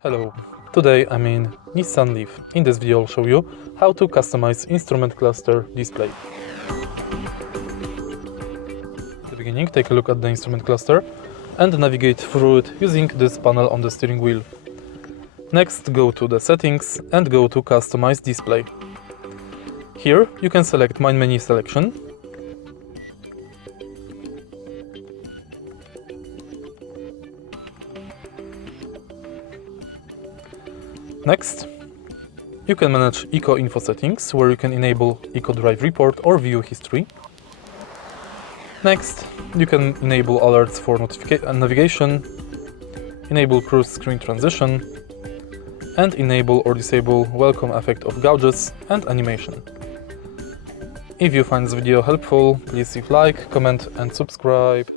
Hello, today I'm in Nissan Leaf. In this video I'll show you how to customize instrument cluster display. At the beginning, take a look at the instrument cluster and navigate through it using this panel on the steering wheel. Next, go to the settings and go to customize display. Here you can select main menu selection. Next, you can manage Eco Info settings, where you can enable Eco Drive Report or View History. Next, you can enable alerts for navigation, enable cruise screen transition, and enable or disable welcome effect of gouges and animation. If you find this video helpful, please leave like, comment and subscribe.